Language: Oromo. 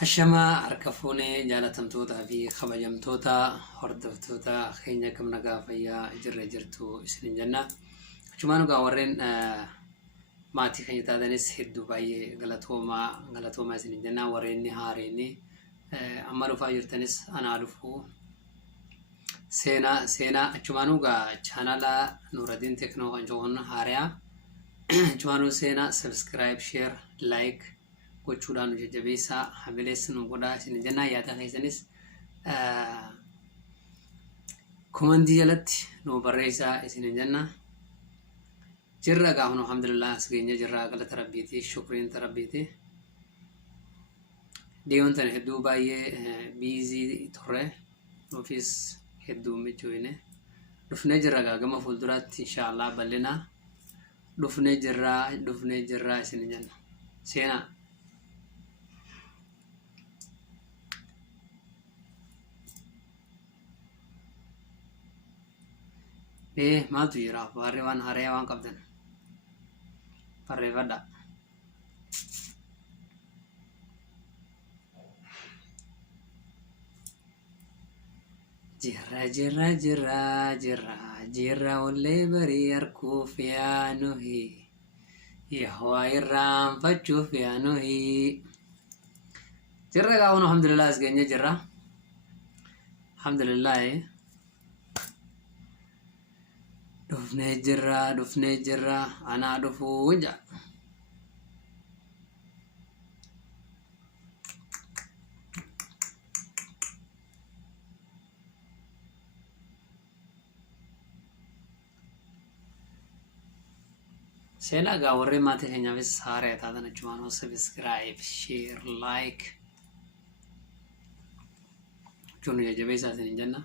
Hashama arkafune jaalatamtoota fi kabajamtoota hordoftoota keenya kam nagaa fayyaa jirra jirtu isinin jenna. Achumaan ugaa warreen maatii keenya taatanis hedduu baay'ee galatoomaa isinin jenna. Warreen haareenni amma dhufaa jirtanis anaa dhufuu seenaa achumaan ugaa chaanala Nuuraddiin Teknoo kan jedhamu haariyaa achumaan seenaa subscribe share like gochuudhaan jajjabeessaa hamilees nu godhaa isin jenna. Yaada keessanis komantii jalatti nu barreessaa isin jenna. Jirra gaafnu alhamdulillah asgeenya jirra galata rabbiiti shukriin rabbiiti. Deemuun tan hedduu baay'ee biizii turre nuufis hedduu michuune dhufnee jirra gama fuulduraatti inshaallah bal'ina dhufnee jirra isin jenna. Seenaa maaltu jira barree waan haaraa waan qabdan barreeffadha. Jirra ollee barii harkuuf yaanuhi yahwaa irraanfachuuf yaanuhi. Jirra gaafnu alhamdulillah asgeenya jirra alhamdulillah. Dhufnee jirra anaa dhufuu jaa. Seenaa gaa warree maatii keenyaafis haaraa taatan achumaan subscribe share like jechuun jajjabeessaa isin jenna.